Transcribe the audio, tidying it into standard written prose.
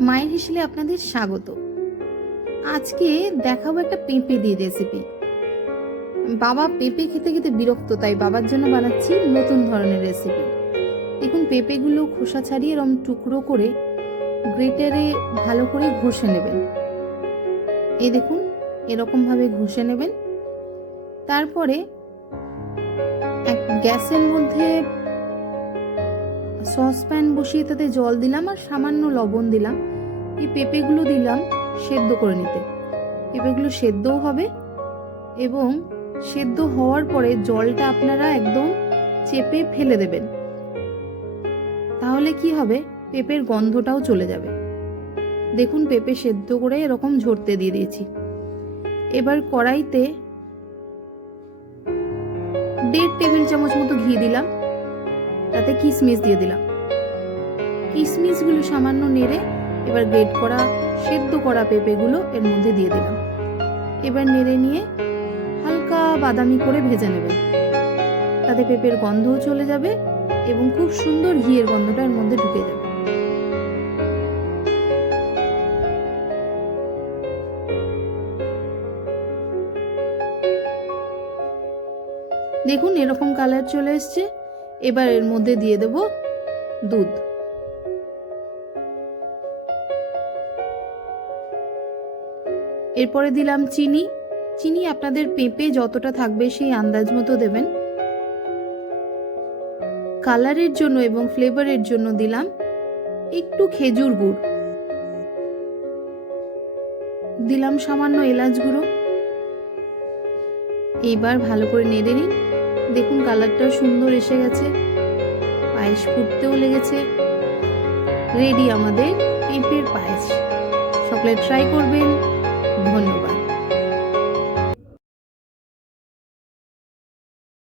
মায়ের হেসেলে আপনাদের স্বাগত। আজকে দেখাবো একটা পেঁপে দিয়ে রেসিপি। বাবা পেঁপে খেতে খেতে বিরক্ত, তাই বাবার জন্য বানাচ্ছি নতুন ধরনের রেসিপি। দেখুন, পেঁপেগুলো খোসা ছাড়িয়ে এরকম টুকরো করে গ্রেটারে ভালো করে ঘষে নেবেন। এই দেখুন, এরকম ভাবে ঘষে নেবেন। তারপরে এক গ্যাসের মধ্যে সসপ্যান বসিয়ে তাতে জল দিলাম আর সামান্য লবণ দিলাম। এই পেঁপেগুলো দিলাম সেদ্ধ করে নিতে। পেঁপেগুলো সেদ্ধও হবে এবং সেদ্ধ হওয়ার পরে জলটা আপনারা একদম চেপে ফেলে দেবেন। তাহলে কি হবে, পেঁপের গন্ধটাও চলে যাবে। দেখুন, পেঁপে সেদ্ধ করে এরকম ঝরতে দিয়ে দিয়েছি। এবার কড়াইতে 1.5 টেবিল চামচ মতো ঘি দিলাম, তাতে কিশমিশ দিয়ে দিলাম। কিশমিশগুলো সামান্য নেড়ে এবার গ্রেট করা সেদ্ধ করা পেঁপেগুলো এর মধ্যে দিয়ে দিলাম। এবার নেড়ে নিয়ে হালকা বাদামি করে ভেজে নেবেন। তাতে পেঁপের গন্ধও চলে যাবে এবং খুব সুন্দর ঘিয়ের গন্ধটা এর মধ্যে ঢুকে যাবে। দেখুন, এরকম কালার চলে এসছে। এবার এর মধ্যে দিয়ে দেব দুধ। এরপরে দিলাম চিনি। চিনি আপনাদের পেঁপে যতটা থাকবে সেই আন্দাজ মতো দেবেন। কালারের জন্য এবং ফ্লেভারের জন্য দিলাম একটু খেজুর গুড়, দিলাম সামান্য এলাচ গুঁড়ো। এইবার ভালো করে নেড়ে নিন। দেখুন, কালারটাও সুন্দর এসে গেছে, পায়েস ফুটতেও লেগেছে। রেডি আমাদের পেঁপের পায়েস। সকলে ট্রাই করবেন।